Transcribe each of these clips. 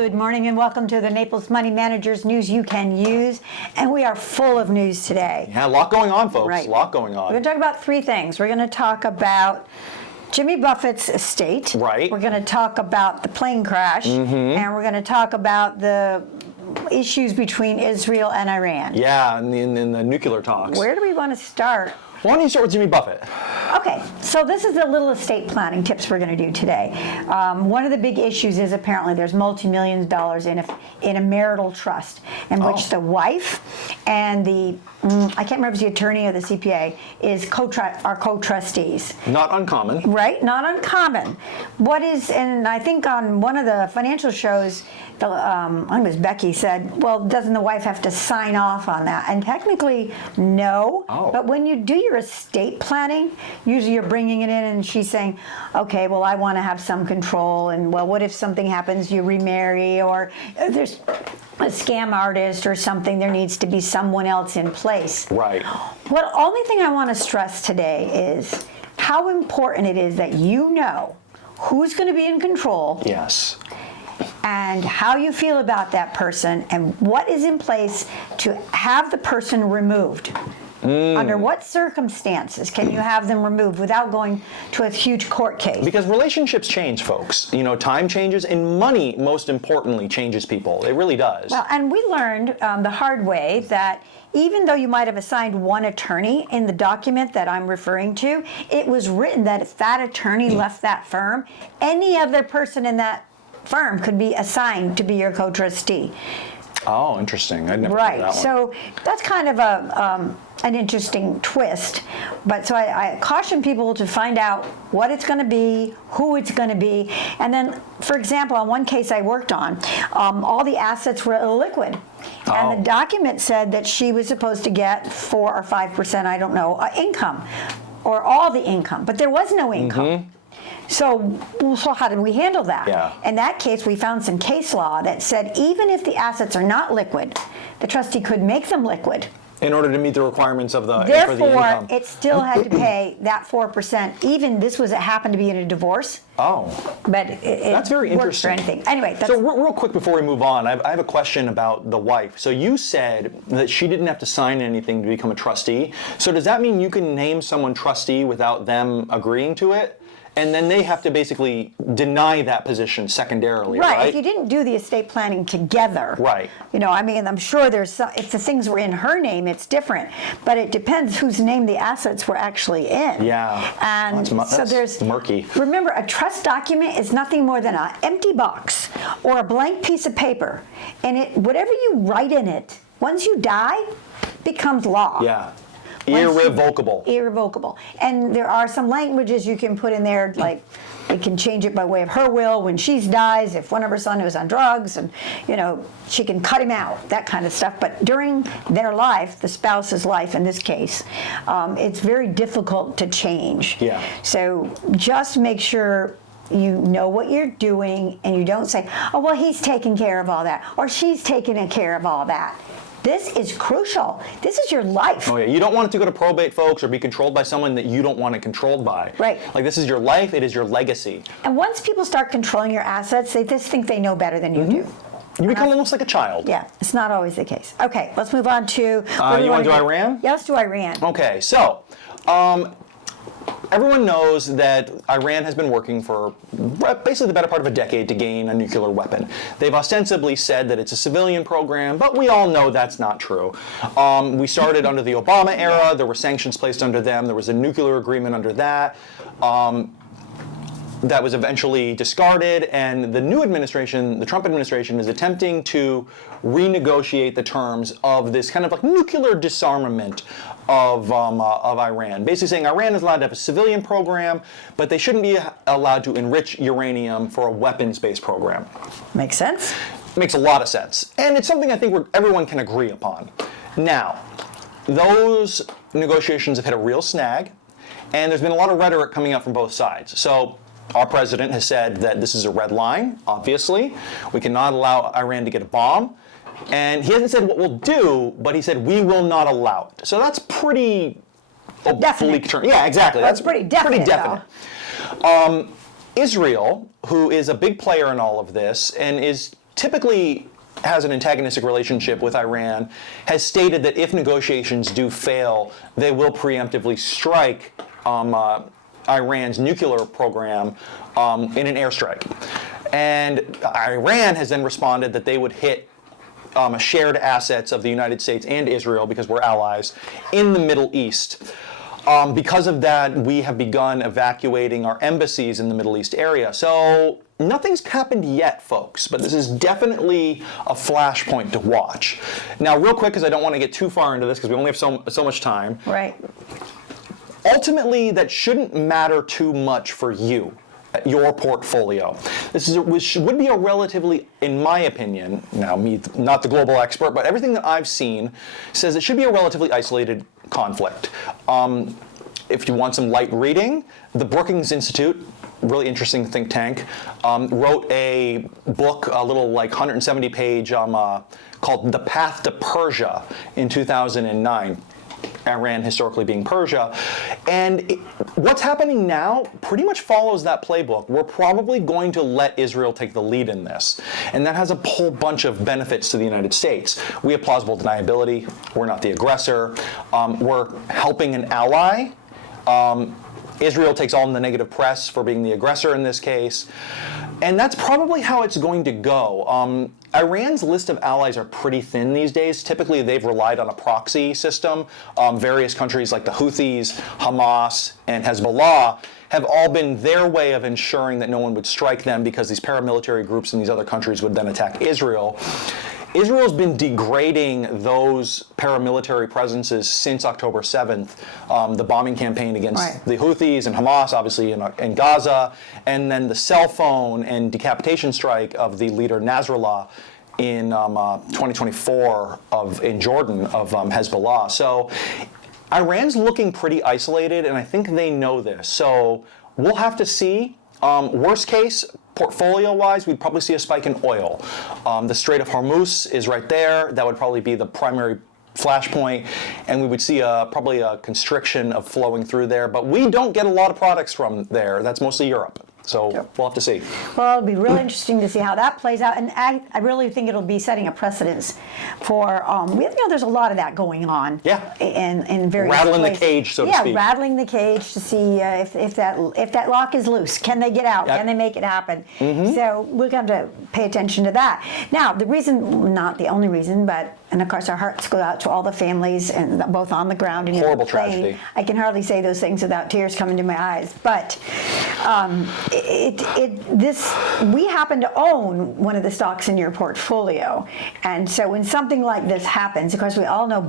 Good morning and welcome to the Naples Money Managers News You Can Use. And we are full of news today. Yeah, a lot going on, folks. Right. A lot going on. We're going to talk about three things. We're going to talk about Jimmy Buffett's estate. Right. We're going to talk about the plane crash. And we're going to talk about the issues between Israel and Iran. Yeah, in the nuclear talks. Where do we want to start? Why don't you start with Jimmy Buffett? Okay, so this is the little estate planning tips we're going to do today. One of the big issues is apparently there's multi-millions of dollars in a marital trust in which the wife and the I can't remember if it's the attorney or the CPA are co-trustees. Not uncommon. Right, not uncommon. And I think on one of the financial shows, I think it was Becky said, well, doesn't the wife have to sign off on that? And technically, no. Oh. But when you do your estate planning, usually you're bringing it in and she's saying, okay, well, I want to have some control. And well, what if something happens, you remarry, or there's a scam artist or something, there needs to be someone else in place. Right. What only thing I want to stress today is how important it is that you know who's going to be in control. Yes. And how you feel about that person and what is in place to have the person removed. Under what circumstances can you have them removed without going to a huge court case? Because relationships change, folks. You know, time changes, and money, most importantly, changes people. It really does. Well, and we learned the hard way that even though you might have assigned one attorney in the document that I'm referring to, it was written that if that attorney left that firm, any other person in that firm could be assigned to be your co-trustee. Oh, interesting. I'd never heard that one. So that's kind of an interesting twist. But so I caution people to find out what it's going to be, who it's going to be. And then, for example, on one case I worked on, all the assets were illiquid. And the document said that she was supposed to get 4 or 5%, I don't know, income, or all the income. But there was no income. So how did we handle that? Yeah. In that case, we found some case law that said even if the assets are not liquid, the trustee could make them liquid. In order to meet the requirements of for the Therefore, income. it still had to pay that 4%. Even it happened to be in a divorce. Oh. But it That's very works for interesting. anything. Anyway, So real quick before we move on, I have a question about the wife. So you said that she didn't have to sign anything to become a trustee. So does that mean you can name someone trustee without them agreeing to it? And then they have to basically deny that position secondarily, right? If you didn't do the estate planning together. Right. You know, I mean, I'm sure if the things were in her name, it's different. But it depends whose name the assets were actually in. Yeah. And so there's murky. Remember, a trust document is nothing more than an empty box or a blank piece of paper. And whatever you write in it, once you die, becomes law. Yeah. Irrevocable. And there are some languages you can put in there, like they can change it by way of her will when she dies, if one of her sons was on drugs, and she can cut him out, that kind of stuff. But during their life, the spouse's life in this case, it's very difficult to change. Yeah. So just make sure you know what you're doing and you don't say, oh, well, he's taking care of all that, or she's taking care of all that. This is crucial. This is your life. Oh yeah, you don't want it to go to probate, folks, or be controlled by someone that you don't want it controlled by. Right. Like, this is your life, it is your legacy. And once people start controlling your assets, they just think they know better than you do. You become almost like a child. Yeah, it's not always the case. Okay, let's move on to... You want to do Iran? Yeah, let's do Iran. Okay, so... everyone knows that Iran has been working for basically the better part of a decade to gain a nuclear weapon. They've ostensibly said that it's a civilian program, but we all know that's not true. We started under the Obama era. There were sanctions placed under them. There was a nuclear agreement under that. That was eventually discarded, and the new administration, the Trump administration, is attempting to renegotiate the terms of this kind of like nuclear disarmament of Iran. Basically saying Iran is allowed to have a civilian program, but they shouldn't be allowed to enrich uranium for a weapons-based program. Makes sense? Makes a lot of sense. And it's something I think everyone can agree upon. Now, those negotiations have hit a real snag, and there's been a lot of rhetoric coming out from both sides. So our president has said that this is a red line, obviously. We cannot allow Iran to get a bomb. And he hasn't said what we'll do, but he said we will not allow it. So that's pretty definite. Yeah, exactly. That's pretty definite. Israel, who is a big player in all of this and is typically has an antagonistic relationship with Iran, has stated that if negotiations do fail, they will preemptively strike Iran's nuclear program in an airstrike. And Iran has then responded that they would hit shared assets of the United States and Israel, because we're allies, in the Middle East. Because of that, we have begun evacuating our embassies in the Middle East area. So nothing's happened yet, folks, but this is definitely a flashpoint to watch. Now, real quick, because I don't want to get too far into this, because we only have so much time. Right. Ultimately, that shouldn't matter too much for you, your portfolio. Which would be a relatively, in my opinion, now me, not the global expert, but everything that I've seen says it should be a relatively isolated conflict. If you want some light reading, the Brookings Institute, really interesting think tank, wrote a book, a little like 170-page called The Path to Persia in 2009. Iran historically being Persia. And what's happening now pretty much follows that playbook. We're probably going to let Israel take the lead in this. And that has a whole bunch of benefits to the United States. We have plausible deniability. We're not the aggressor. We're helping an ally. Israel takes all the negative press for being the aggressor in this case. And that's probably how it's going to go. Iran's list of allies are pretty thin these days. Typically, they've relied on a proxy system. Various countries like the Houthis, Hamas, and Hezbollah have all been their way of ensuring that no one would strike them, because these paramilitary groups in these other countries would then attack Israel. Israel's been degrading those paramilitary presences since October 7th, the bombing campaign against the Houthis and Hamas, obviously, in Gaza, and then the cell phone and decapitation strike of the leader Nasrallah in 2024 in Jordan of Hezbollah. So Iran's looking pretty isolated, and I think they know this. So we'll have to see. Worst case, portfolio-wise, we'd probably see a spike in oil. The Strait of Hormuz is right there. That would probably be the primary flashpoint, and we would see probably a constriction of flowing through there. But we don't get a lot of products from there. That's mostly Europe. So we'll have to see. Well, it'll be really interesting to see how that plays out, and I really think it'll be setting a precedence for. There's a lot of that going on. Yeah. In various rattling places. the cage, so to speak. Yeah, rattling the cage to see if that lock is loose. Can they get out? Can they make it happen? So we're going to pay attention to that. Now, the reason, not the only reason, but. And of course, our hearts go out to all the families, and both on the ground and horrible in the plane. tragedy. I can hardly say those things without tears coming to my eyes. But we happen to own one of the stocks in your portfolio, and so when something like this happens, of course, we all know.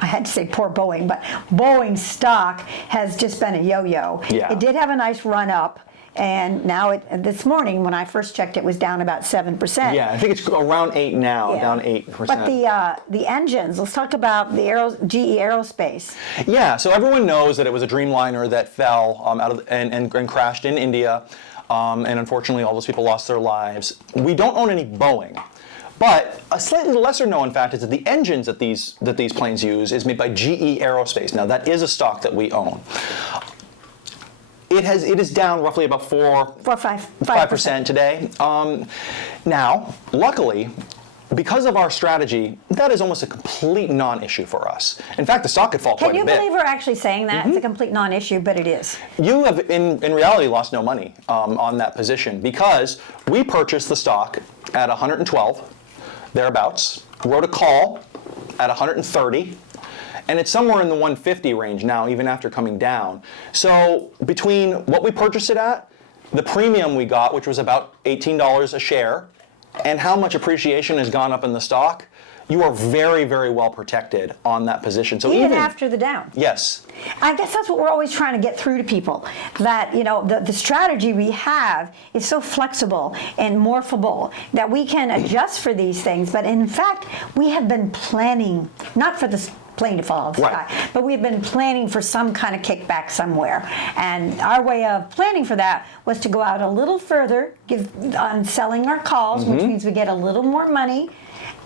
I had to say poor Boeing, but Boeing stock has just been a yo-yo. Yeah. It did have a nice run up. And now, this morning, when I first checked, it was down about 7%. Yeah, I think it's around 8 now, down 8%. But the engines, let's talk about the GE Aerospace. Yeah, so everyone knows that it was a Dreamliner that fell and crashed in India, and unfortunately all those people lost their lives. We don't own any Boeing. But a slightly lesser known fact is that the engines that these planes use is made by GE Aerospace. Now, that is a stock that we own. It is down roughly about 5% today. Now, luckily, because of our strategy, that is almost a complete non-issue for us. In fact, the stock could fall quite a bit. Can you believe we're actually saying that? It's a complete non-issue, but it is. You have, in reality, lost no money on that position, because we purchased the stock at 112, thereabouts, wrote a call at 130, and it's somewhere in the 150 range now, even after coming down. So between what we purchased it at, the premium we got, which was about $18 a share, and how much appreciation has gone up in the stock, you are very, very well protected on that position. So even after the down. Yes. I guess that's what we're always trying to get through to people, that the strategy we have is so flexible and morphable that we can adjust for these things. But in fact, we have been planning, not for this plane to fall out of the sky, but we've been planning for some kind of kickback somewhere. And our way of planning for that was to go out a little further on selling our calls, which means we get a little more money,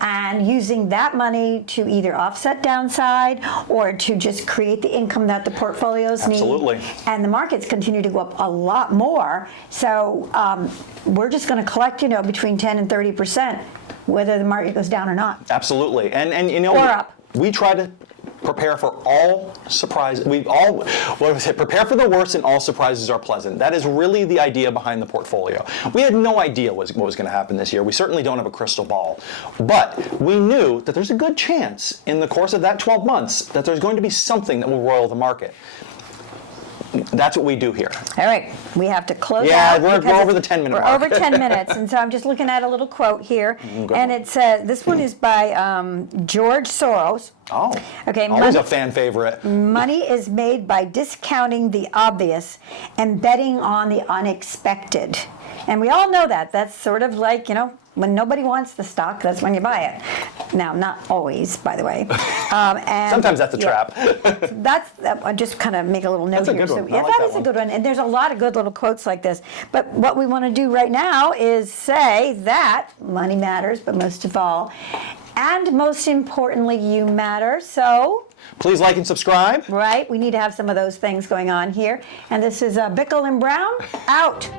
and using that money to either offset downside or to just create the income that the portfolios need. Absolutely. And the markets continue to go up a lot more. So we're just going to collect, between 10 and 30% whether the market goes down or not. Absolutely. And you know, Or up. we try to prepare for all surprises. Prepare for the worst and all surprises are pleasant. That is really the idea behind the portfolio. We had no idea what was going to happen this year. We certainly don't have a crystal ball. But we knew that there's a good chance in the course of that 12 months that there's going to be something that will roil the market. That's what we do here. All right, we have to close Yeah, out. we're because over the 10-minute We're mark. over 10 minutes, and so I'm just looking at a little quote here, Go and on. it says, this one is by George Soros. Oh, Okay, always money- a fan favorite. Money is made by discounting the obvious and betting on the unexpected. And we all know that. That's sort of like, when nobody wants the stock, that's when you buy it. Now, not always, by the way. And Sometimes that's a trap. I just kind of make a little note That's a here. good one. I Yeah, like that that is a one. good one. And there's a lot of good little quotes like this. But what we want to do right now is say that money matters, but most of all, and most importantly, you matter. So, Please like and subscribe. right, we need to have some of those things going on here. And this is Bickle and Brown out.